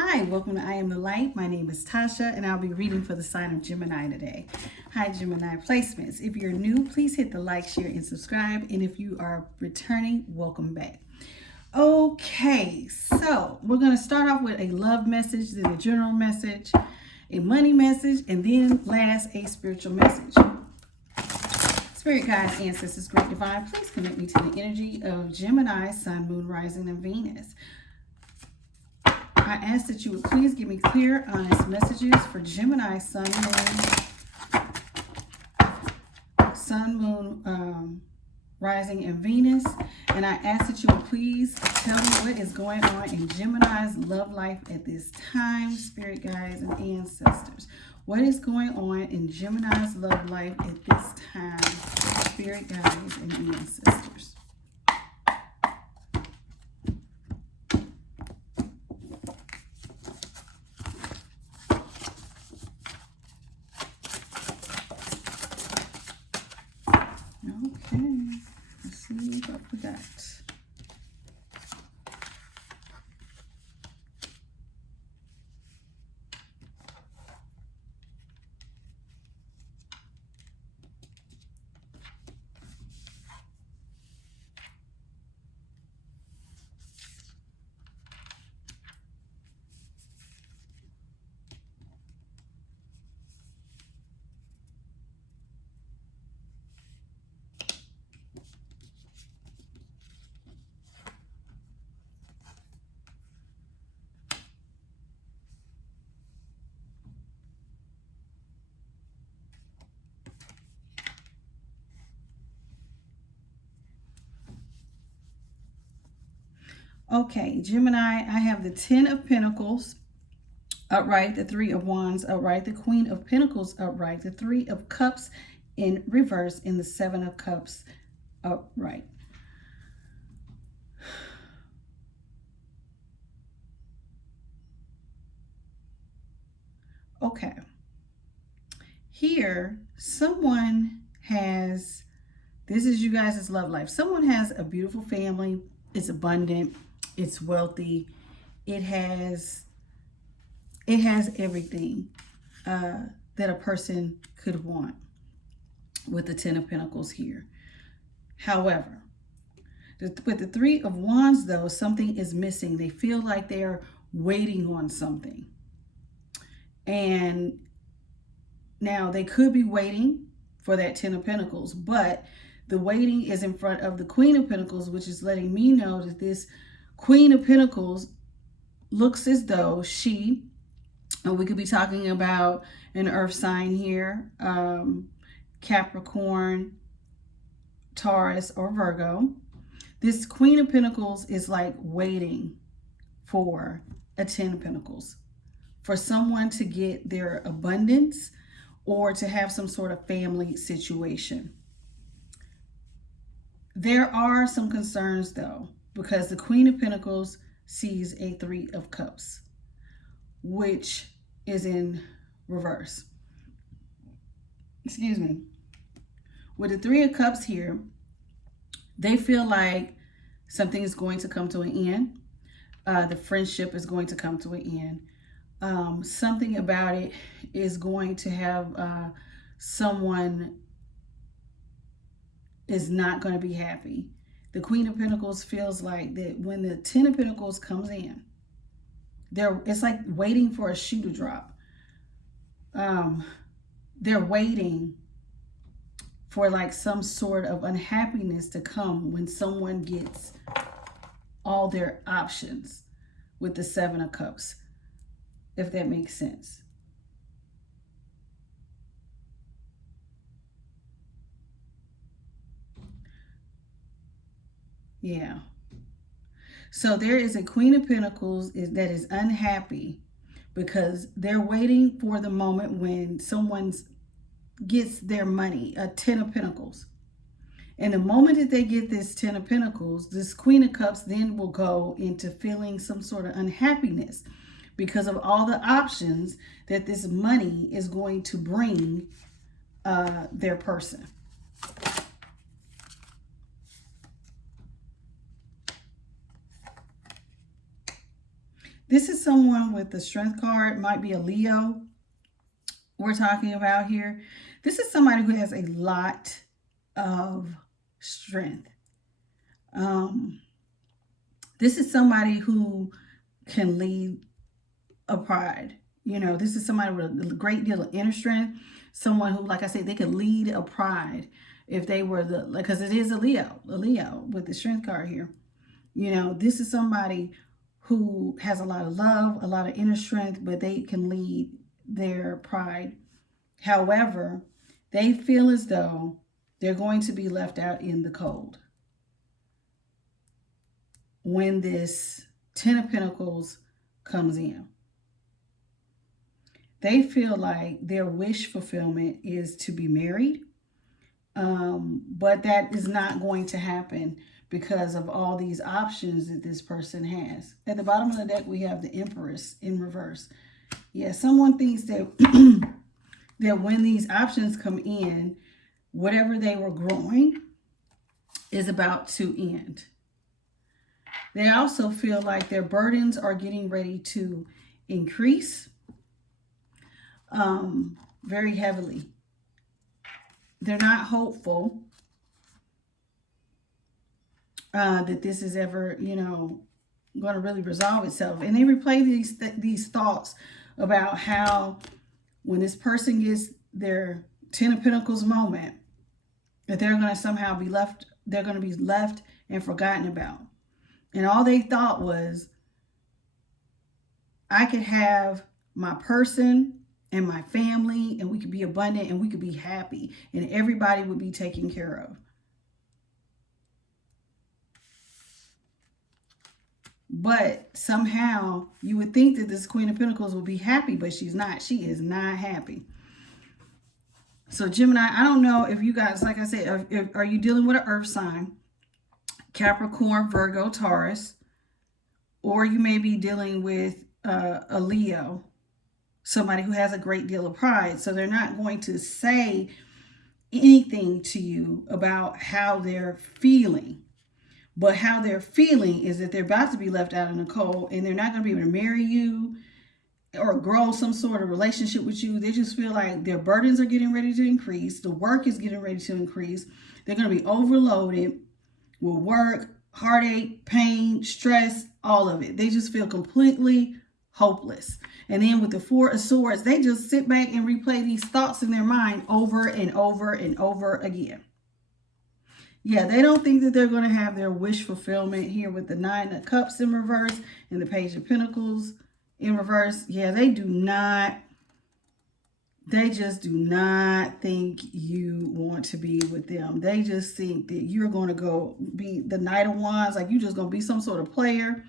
Hi, welcome to I Am the Light. My name is Tasha, and I'll be reading for the sign of Gemini today. Hi, Gemini placements. If you're new, please hit the like, share, and subscribe. And if you are returning, welcome back. Okay, so we're going to start off with a love message, then a general message, a money message, and then last, a spiritual message. Spirit guides, ancestors, great divine, please connect me to the energy of Gemini, Sun, Moon, Rising, and Venus. I ask that you would please give me clear, honest messages for Gemini, Sun, Moon, Rising, and Venus. And I ask that you would please tell me what is going on in Gemini's love life at this time, Spirit guides and ancestors. What is going on in Gemini's love life at this time, Spirit guides and ancestors? Okay, let's see what we got. Okay, Gemini, I have the 10 of Pentacles upright, the 3 of Wands upright, the Queen of Pentacles upright, the 3 of Cups in reverse, and the 7 of Cups upright. Okay. Here, someone has, this is you guys' love life. Someone has a beautiful family. It's abundant. It's wealthy. It has everything that a person could want with the 10 of Pentacles here. However, with the 3 of Wands, though, something is missing. They feel like they're waiting on something. And now they could be waiting for that 10 of Pentacles, but the waiting is in front of the Queen of Pentacles, which is letting me know that this Queen of Pentacles looks as though she, and we could be talking about an earth sign here, Capricorn, Taurus, or Virgo. This Queen of Pentacles is like waiting for a 10 of Pentacles, for someone to get their abundance or to have some sort of family situation. There are some concerns, though, because the Queen of Pentacles sees a 3 of Cups, which is in reverse. Excuse me. With the 3 of Cups here, they feel like something is going to come to an end. The friendship is going to come to an end. Something about it is going to have someone is not going to be happy. The Queen of Pentacles feels like that when the 10 of Pentacles comes in, it's like waiting for a shoe to drop. They're waiting for like some sort of unhappiness to come when someone gets all their options with the 7 of Cups, if that makes sense. Yeah. So there is a Queen of Pentacles that is unhappy because they're waiting for the moment when someone gets their money, a 10 of Pentacles. And the moment that they get this 10 of Pentacles, this Queen of Cups then will go into feeling some sort of unhappiness because of all the options that this money is going to bring their person. This is someone with the Strength card. Might be a Leo we're talking about here. This is somebody who has a lot of strength. This is somebody who can lead a pride. You know, this is somebody with a great deal of inner strength. Someone who, like I said, they could lead a pride if they were because it is a Leo with the Strength card here. You know, this is somebody who has a lot of love, a lot of inner strength, but they can lead their pride. However, they feel as though they're going to be left out in the cold when this Ten of Pentacles comes in. They feel like their wish fulfillment is to be married, but that is not going to happen because of all these options that this person has. At the bottom of the deck, we have the Empress in reverse. Yeah, someone thinks that, that when these options come in, whatever they were growing is about to end. They also feel like their burdens are getting ready to increase very heavily. They're not hopeful that this is ever, you know, going to really resolve itself. And they replay these thoughts about how when this person gets their Ten of Pentacles moment, that they're going to somehow be left, they're going to be left and forgotten about. And all they thought was, I could have my person and my family, and we could be abundant, and we could be happy, and everybody would be taken care of. But somehow you would think that this Queen of Pentacles will be happy, but she's not. She is not happy. So Gemini, I don't know if you guys, like I said, are you dealing with an earth sign? Capricorn, Virgo, Taurus, or you may be dealing with a Leo, somebody who has a great deal of pride. So they're not going to say anything to you about how they're feeling. But how they're feeling is that they're about to be left out in the cold, and they're not going to be able to marry you or grow some sort of relationship with you. They just feel like their burdens are getting ready to increase. The work is getting ready to increase. They're going to be overloaded with work, heartache, pain, stress, all of it. They just feel completely hopeless. And then with the Four of Swords, they just sit back and replay these thoughts in their mind over and over and over again. Yeah, they don't think that they're going to have their wish fulfillment here with the Nine of Cups in reverse and the Page of Pentacles in reverse. Yeah, they do not. They just do not think you want to be with them. They just think that you're going to go be the Knight of Wands, like you're just going to be some sort of player.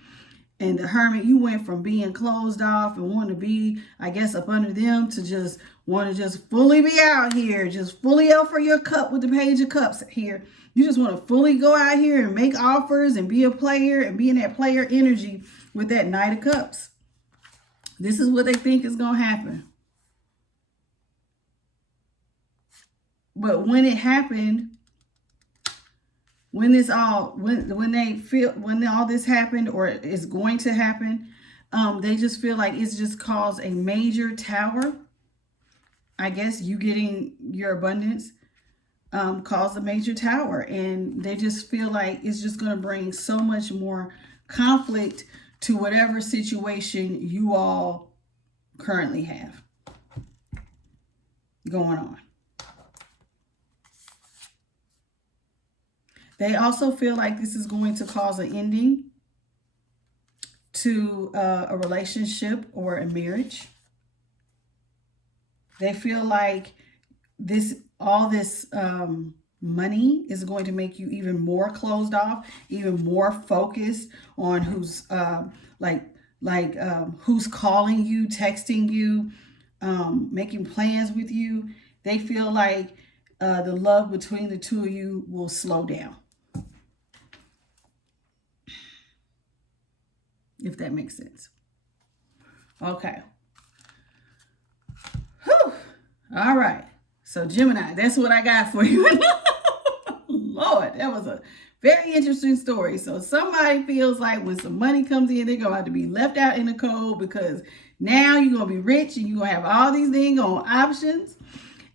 And the Hermit, you went from being closed off and wanting to be, I guess, up under them to just want to just fully be out here, just fully up for your cup with the Page of Cups here. You just want to fully go out here and make offers and be a player and be in that player energy with that Knight of Cups. This is what they think is going to happen. But when it happened, when all this happened or is going to happen, they just feel like it's just caused a major tower. I guess you getting your abundance caused a major tower, and they just feel like it's just going to bring so much more conflict to whatever situation you all currently have going on. They also feel like this is going to cause an ending to a relationship or a marriage. They feel like all this money is going to make you even more closed off, even more focused on who's who's calling you, texting you, making plans with you. They feel like the love between the two of you will slow down. If that makes sense. Okay. Whew. All right. So Gemini, that's what I got for you. Lord, that was a Very interesting story. So somebody feels like when some money comes in, they're going to have to be left out in the cold because now you're going to be rich and you're going to have all these things on options.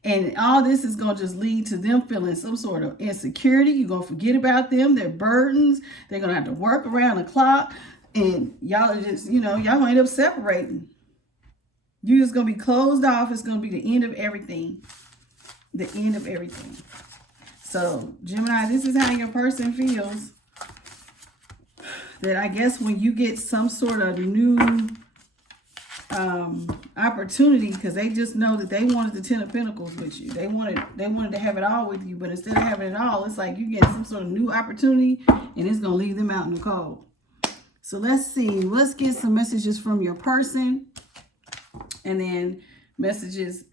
And all this is going to just lead to them feeling some sort of insecurity. You're going to forget about them, their burdens. They're going to have to work around the clock. And y'all are just, y'all going to end up separating. You're just going to be closed off. It's going to be the end of everything. The end of everything. So, Gemini, this is how your person feels. That I guess when you get some sort of new opportunity, because they just know that they wanted the Ten of Pentacles with you. They wanted to have it all with you, but instead of having it all, it's like you get some sort of new opportunity, and it's going to leave them out in the cold. So let's see. Let's get some messages from your person, and then messages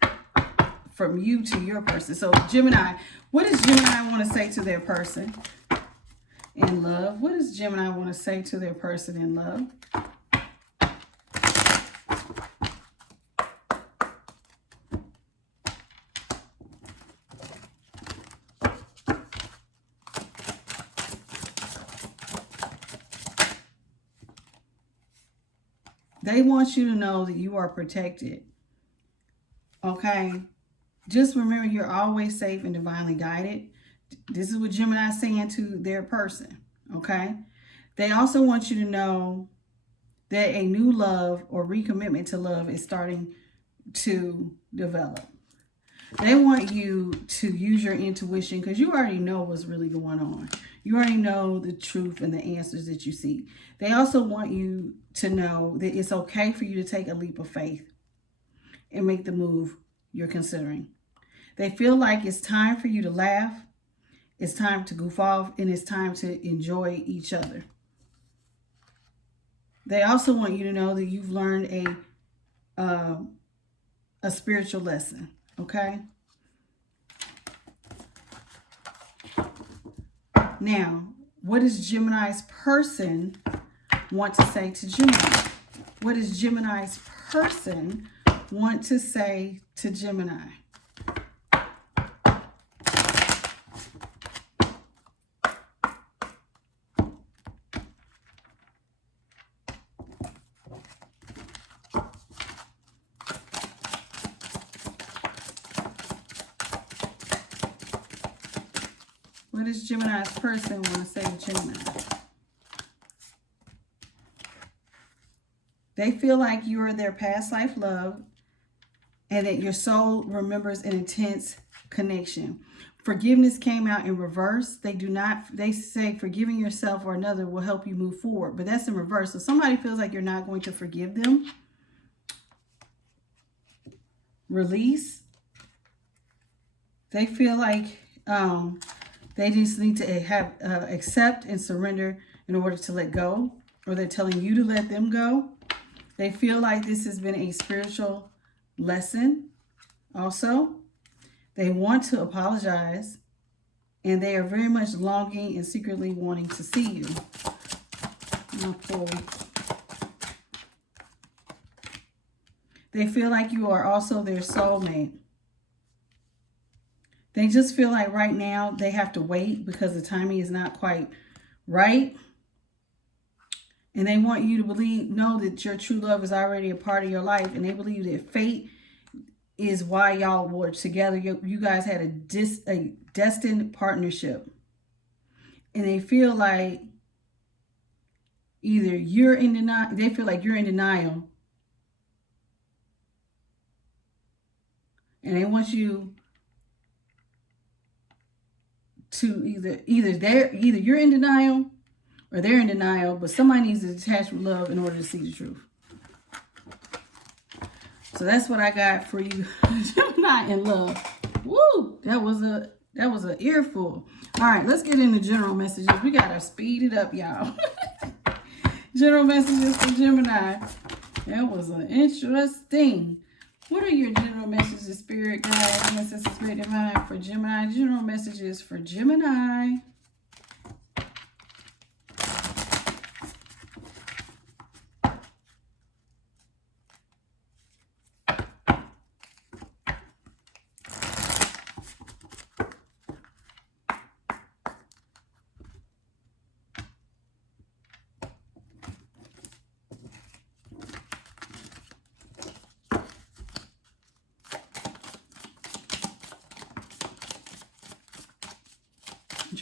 from you to your person. So Gemini, what does Gemini want to say to their person in love? What does Gemini want to say to their person in love? They want you to know that you are protected. Okay? Just remember, you're always safe and divinely guided. This is what Gemini is saying to their person. Okay? They also want you to know that a new love or recommitment to love is starting to develop. They want you to use your intuition because you already know what's really going on. You already know the truth and the answers that you seek. They also want you to know that it's okay for you to take a leap of faith and make the move you're considering. They feel like it's time for you to laugh, it's time to goof off, and it's time to enjoy each other. They also want you to know that you've learned a spiritual lesson, okay? Now, what does Gemini's person want to say to Gemini? What does Gemini's person want to say to Gemini? What does Gemini's person want to say to Gemini? They feel like you are their past life love and that your soul remembers an intense connection. Forgiveness came out in reverse. They say forgiving yourself or another will help you move forward, but that's in reverse. So somebody feels like you're not going to forgive them. Release. They feel like they just need to have accept and surrender in order to let go, or they're telling you to let them go. They feel like this has been a spiritual lesson also. They want to apologize, and they are very much longing and secretly wanting to see you. They feel like you are also their soulmate. They just feel like right now they have to wait because the timing is not quite right. And they want you to know that your true love is already a part of your life. And they believe that fate is why y'all were together. You guys had a destined partnership. And they feel like either you're in denial. They feel like you're in denial. And they want you to either you're in denial or they're in denial, but somebody needs to detach with love in order to see the truth. So that's what I got for you, Gemini in love. Woo! That was an earful. All right, let's get into general messages. We gotta speed it up, y'all. General messages for Gemini. That was an interesting. What are your general messages, Spirit Guide, Ancestors, Spirit Divine, for Gemini? General messages for Gemini.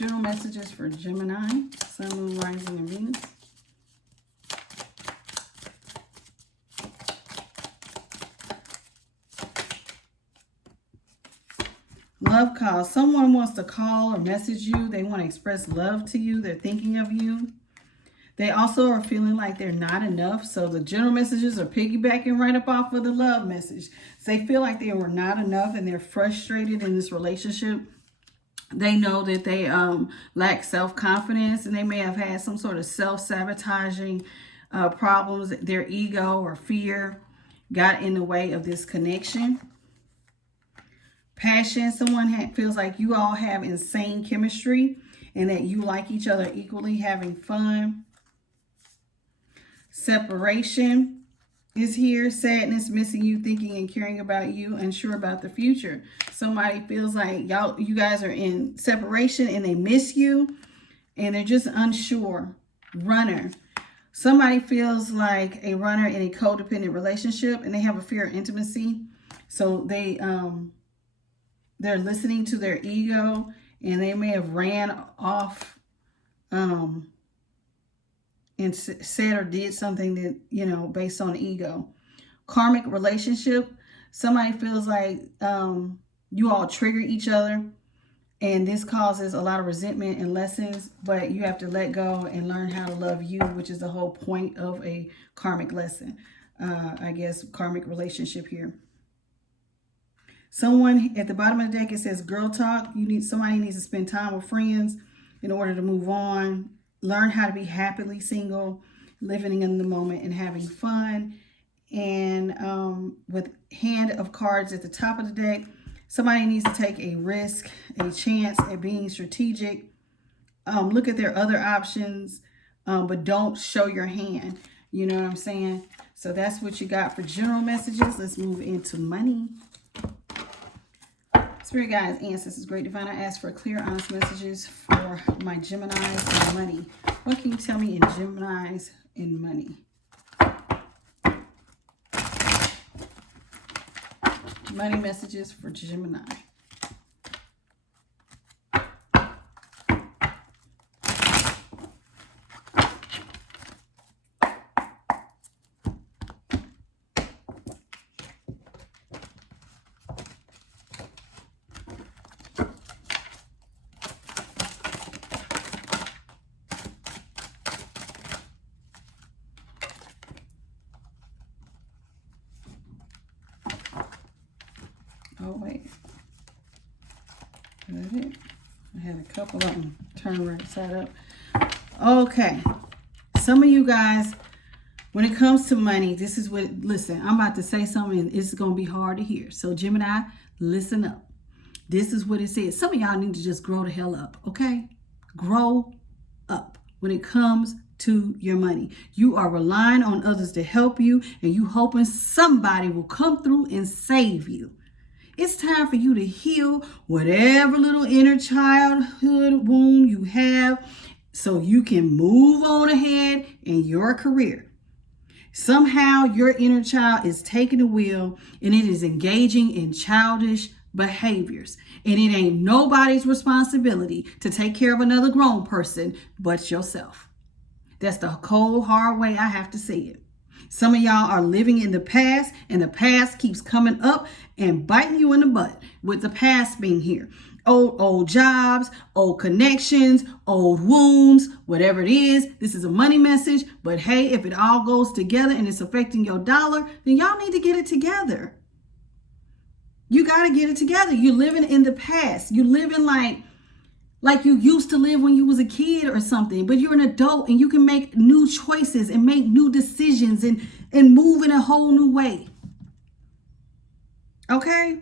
general messages for Gemini, Sun, Moon, Rising, and Venus. Love call. Someone wants to call or message you. They want to express love to you. They're thinking of you. They also are feeling like they're not enough. So the general messages are piggybacking right up off of the love message. So they feel like they were not enough and they're frustrated in this relationship. They know that they lack self-confidence, and they may have had some sort of self-sabotaging problems. Their ego or fear got in the way of this connection. Passion. Someone feels like you all have insane chemistry and that you like each other equally, having fun. Separation is here. Sadness, missing you, thinking and caring about you, unsure about the future. Somebody feels like you guys are in separation and they miss you and they're just unsure. Runner. Somebody feels like a runner in a codependent relationship and they have a fear of intimacy. So they're listening to their ego, and they may have ran off and said or did something that, based on ego. Karmic relationship. Somebody feels like you all trigger each other, and this causes a lot of resentment and lessons, but you have to let go and learn how to love you, which is the whole point of a karmic lesson. I guess karmic relationship here. Someone at the bottom of the deck, it says girl talk. Somebody needs to spend time with friends in order to move on. Learn how to be happily single, living in the moment and having fun. And with hand of cards at the top of the deck, somebody needs to take a risk, a chance at being strategic. Look at their other options, but don't show your hand. You know what I'm saying? So that's what you got for general messages. Let's move into money. Spirit guides, ancestors, great divine, I ask for clear, honest messages for my Geminis and money. What can you tell me in Geminis and money? Money messages for Gemini. Oh, wait. Is that it? I had a couple of them turn right side up. Okay. Some of you guys, when it comes to money, this is what, listen, I'm about to say something and it's going to be hard to hear. So Gemini, listen up. This is what it says. Some of y'all need to just grow the hell up, okay? Grow up when it comes to your money. You are relying on others to help you, and you hoping somebody will come through and save you. It's time for you to heal whatever little inner childhood wound you have so you can move on ahead in your career. Somehow your inner child is taking the wheel and it is engaging in childish behaviors. And it ain't nobody's responsibility to take care of another grown person but yourself. That's the cold, hard way I have to say it. Some of y'all are living in the past, and the past keeps coming up and biting you in the butt with the past being here. Old jobs, old connections, old wounds, whatever it is. This is a money message, but hey, if it all goes together and it's affecting your dollar, then y'all need to get it together. You got to get it together. You're living in the past. You're living like you used to live when you was a kid or something, but you're an adult and you can make new choices and make new decisions and move in a whole new way. Okay?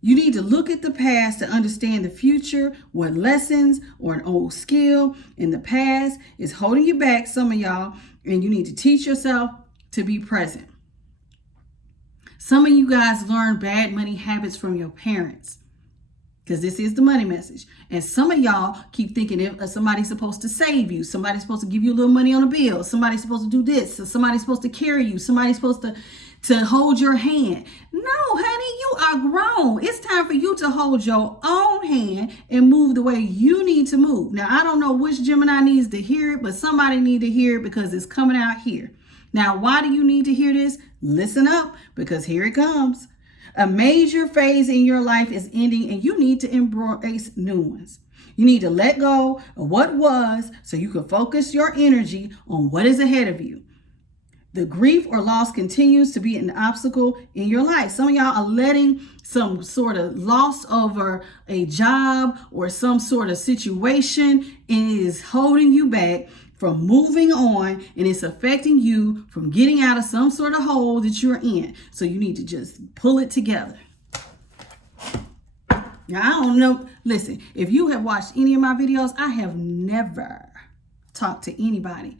You need to look at the past to understand the future, what lessons or an old skill in the past is holding you back, some of y'all, and you need to teach yourself to be present. Some of you guys learn bad money habits from your parents. because this is the money message. And some of y'all keep thinking if somebody's supposed to save you, somebody's supposed to give you a little money on a bill, somebody's supposed to do this, so somebody's supposed to carry you, somebody's supposed to hold your hand. No, honey, you are grown. It's time for you to hold your own hand and move the way you need to move. Now, I don't know which Gemini needs to hear it, but somebody need to hear it because it's coming out here. Now, why do you need to hear this? Listen up, because here it comes. A major phase in your life is ending and you need to embrace new ones. You need to let go of what was so you can focus your energy on what is ahead of you. The grief or loss continues to be an obstacle in your life. Some of y'all are letting some sort of loss over a job or some sort of situation, and it is holding you back from moving on, and it's affecting you from getting out of some sort of hole that you're in. So you need to just pull it together. Now, I don't know. Listen, if you have watched any of my videos, I have never talked to anybody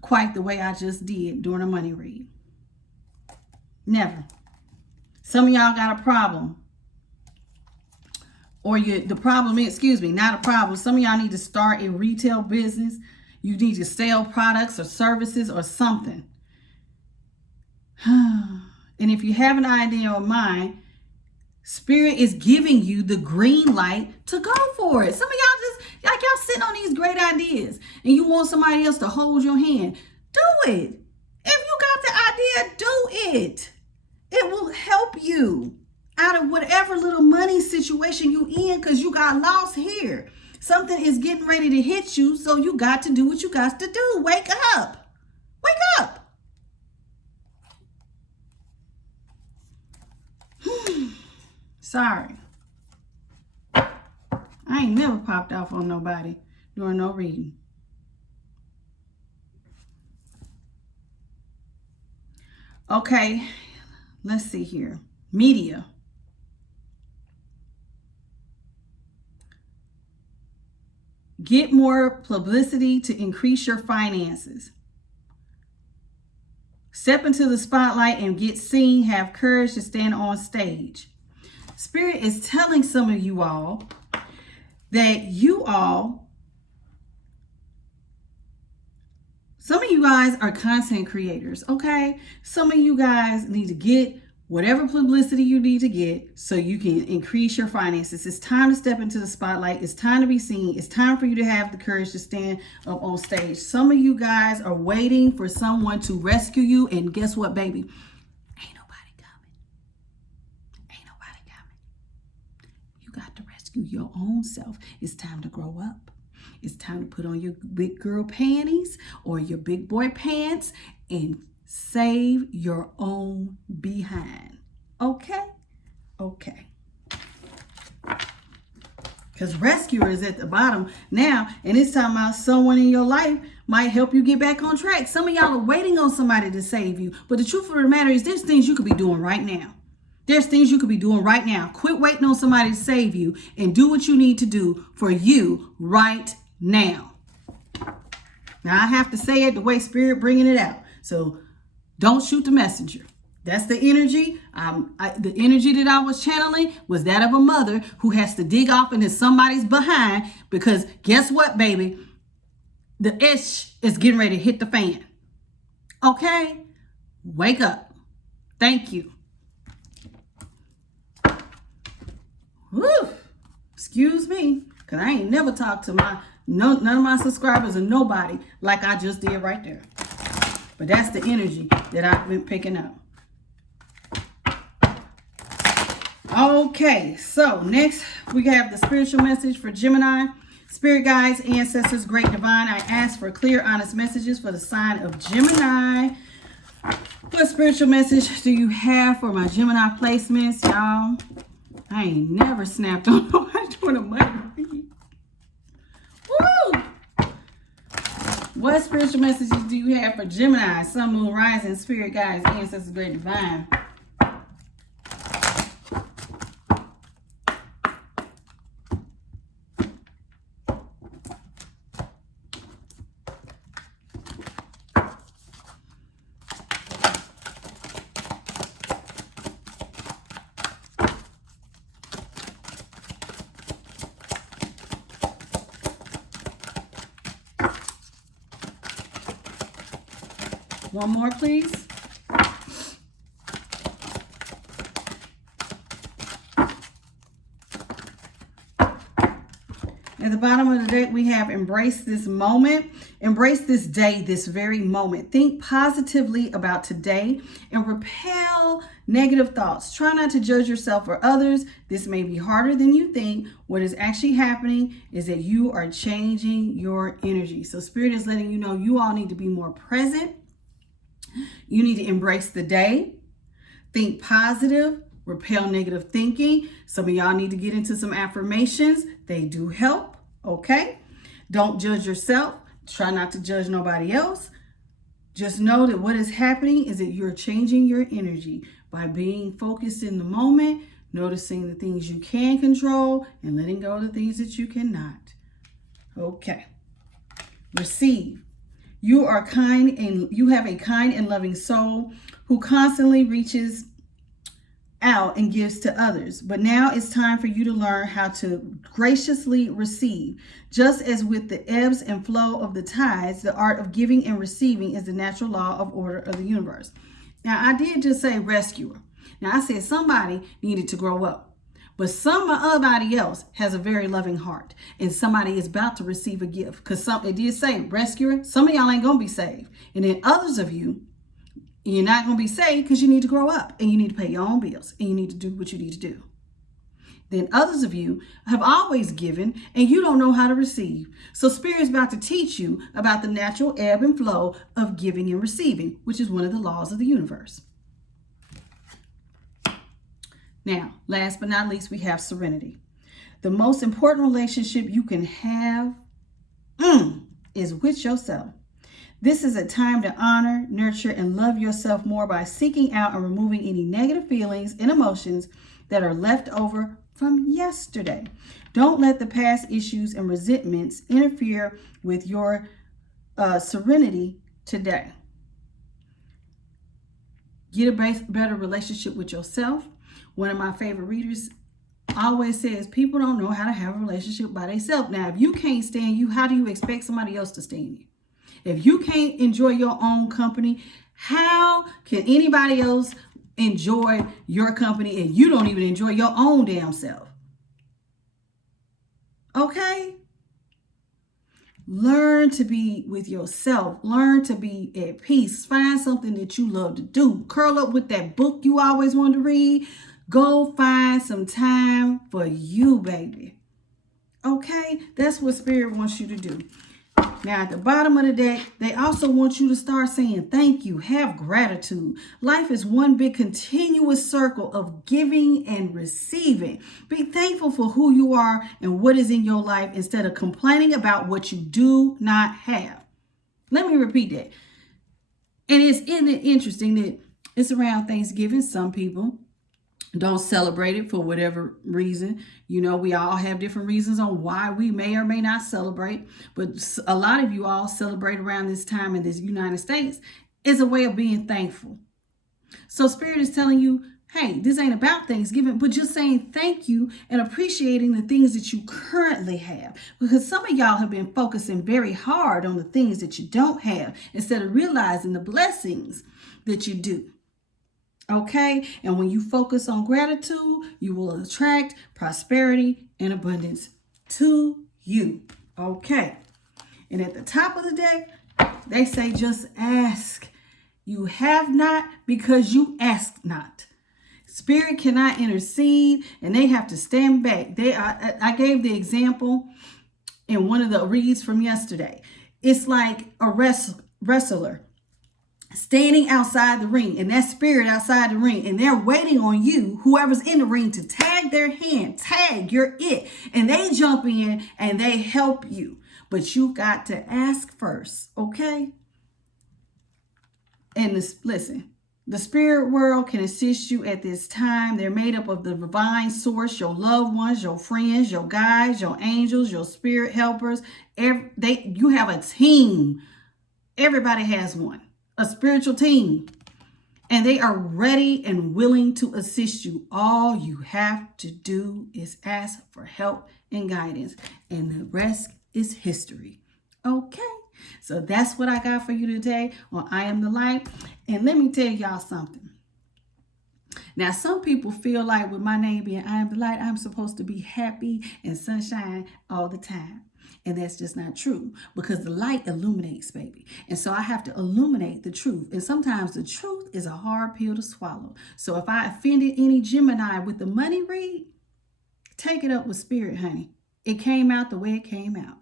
quite the way I just did during a money read. Never. Some of y'all got a problem. Or the problem is, not a problem. Some of y'all need to start a retail business. You need to sell products or services or something. And if you have an idea in mind, Spirit is giving you the green light to go for it. Some of y'all just, like y'all sitting on these great ideas and you want somebody else to hold your hand. Do it. If you got the idea, do it. It will help you out of whatever little money situation you in because you got lost here. Something is getting ready to hit you, so you got to do what you got to do. Wake up. Wake up. Sorry. I ain't never popped off on nobody during no reading. Okay, let's see here. Media. Get more publicity to increase your finances. Step into the spotlight and get seen. Have courage to stand on stage. Spirit is telling some of you all that some of you guys are content creators, okay? Some of you guys need to get whatever publicity you need to get so you can increase your finances. It's time to step into the spotlight. It's time to be seen. It's time for you to have the courage to stand up on stage. Some of you guys are waiting for someone to rescue you. And guess what, baby? Ain't nobody coming. Ain't nobody coming. You got to rescue your own self. It's time to grow up. It's time to put on your big girl panties or your big boy pants and save your own behind. Okay? Okay. Because rescuer is at the bottom now, and it's talking about someone in your life might help you get back on track. Some of y'all are waiting on somebody to save you, but the truth of the matter is there's things you could be doing right now. There's things you could be doing right now. Quit waiting on somebody to save you and do what you need to do for you right now. Now, I have to say it the way Spirit bringing it out. So don't shoot the messenger. That's the energy. The energy that I was channeling was that of a mother who has to dig off into somebody's behind because guess what, baby? The ish is getting ready to hit the fan. Okay? Wake up. Thank you. Woo. Excuse me, because I ain't never talked to none of my subscribers or nobody like I just did right there. But that's the energy that I've been picking up. Okay, so next we have the spiritual message for Gemini. Spirit guides, ancestors, great divine, I ask for clear, honest messages for the sign of Gemini. What spiritual message do you have for my Gemini placements, y'all? I ain't never snapped on nobody doing a money read. Woo! What spiritual messages do you have for Gemini, Sun, Moon, Rising, Spirit guides, ancestors, great divine? One more, please. At the bottom of the deck, we have embrace this moment, embrace this day, this very moment. Think positively about today and repel negative thoughts. Try not to judge yourself or others. This may be harder than you think. What is actually happening is that you are changing your energy. So Spirit is letting you know you all need to be more present. You need to embrace the day. Think positive. Repel negative thinking. Some of y'all need to get into some affirmations. They do help, okay? Don't judge yourself. Try not to judge nobody else. Just know that what is happening is that you're changing your energy by being focused in the moment, noticing the things you can control, and letting go of the things that you cannot. Okay. Receive. You are kind and you have a kind and loving soul who constantly reaches out and gives to others. But now it's time for you to learn how to graciously receive. Just as with the ebbs and flow of the tides, the art of giving and receiving is the natural law of order of the universe. Now, I did just say rescuer. Now, I said somebody needed to grow up. But somebody else has a very loving heart. And somebody is about to receive a gift. Because it did say rescuer. Some of y'all ain't going to be saved. And then others of you, you're not going to be saved because you need to grow up and you need to pay your own bills and you need to do what you need to do. Then others of you have always given and you don't know how to receive. So Spirit is about to teach you about the natural ebb and flow of giving and receiving, which is one of the laws of the universe. Now, last but not least, we have serenity. The most important relationship you can have is with yourself. This is a time to honor, nurture, and love yourself more by seeking out and removing any negative feelings and emotions that are left over from yesterday. Don't let the past issues and resentments interfere with your serenity today. Get a better relationship with yourself. One of my favorite readers always says, people don't know how to have a relationship by themselves. Now, if you can't stand you, how do you expect somebody else to stand you? If you can't enjoy your own company, how can anybody else enjoy your company and you don't even enjoy your own damn self? Okay? Learn to be with yourself. Learn to be at peace. Find something that you love to do. Curl up with that book you always wanted to read. Go find some time for you, baby. Okay? That's what Spirit wants you to do. Now, at the bottom of the deck, they also want you to start saying thank you, have gratitude. Life is one big continuous circle of giving and receiving. Be thankful for who you are and what is in your life instead of complaining about what you do not have. Let me repeat that. And isn't it interesting that it's around Thanksgiving? Some people don't celebrate it for whatever reason. You know, we all have different reasons on why we may or may not celebrate. But a lot of you all celebrate around this time in this United States is a way of being thankful. So Spirit is telling you, hey, this ain't about Thanksgiving, but just saying thank you and appreciating the things that you currently have. Because some of y'all have been focusing very hard on the things that you don't have instead of realizing the blessings that you do. Okay, and when you focus on gratitude, you will attract prosperity and abundance to you. Okay, and at the top of the deck, they say just ask. You have not because you ask not. Spirit cannot intercede and they have to stand back. I gave the example in one of the reads from yesterday. It's like a wrestler standing outside the ring, and that spirit outside the ring, and they're waiting on you, whoever's in the ring, to tag their hand. Tag, you're it. And they jump in and they help you. But you got to ask first, okay? And listen, the spirit world can assist you at this time. They're made up of the divine source, your loved ones, your friends, your guides, your angels, your spirit helpers. You have a team. Everybody has one. A spiritual team, and they are ready and willing to assist you. All you have to do is ask for help and guidance, and the rest is history. Okay, So that's what I got for you today on I Am the Light. And let me tell y'all something. Now, some people feel like with my name being I Am the Light, I'm supposed to be happy and sunshine all the time. And that's just not true, because the light illuminates, baby. And so I have to illuminate the truth. And sometimes the truth is a hard pill to swallow. So if I offended any Gemini with the money read, take it up with spirit, honey. It came out the way it came out.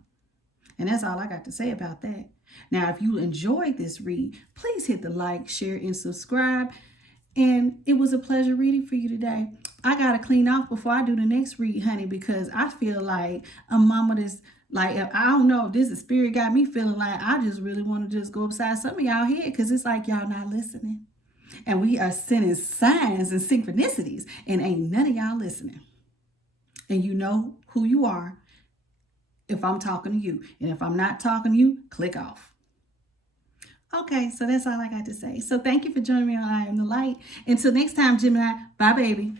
And that's all I got to say about that. Now, if you enjoyed this read, please hit the like, share, and subscribe. And it was a pleasure reading for you today. I got to clean off before I do the next read, honey, because I feel like a mama that's like, I don't know if this is spirit got me feeling like I just really want to just go upside some of y'all head, because it's like y'all not listening. And we are sending signs and synchronicities, and ain't none of y'all listening. And you know who you are if I'm talking to you. And if I'm not talking to you, click off. Okay, so that's all I got to say. So thank you for joining me on I Am the Light. Until next time, Gemini, bye, baby.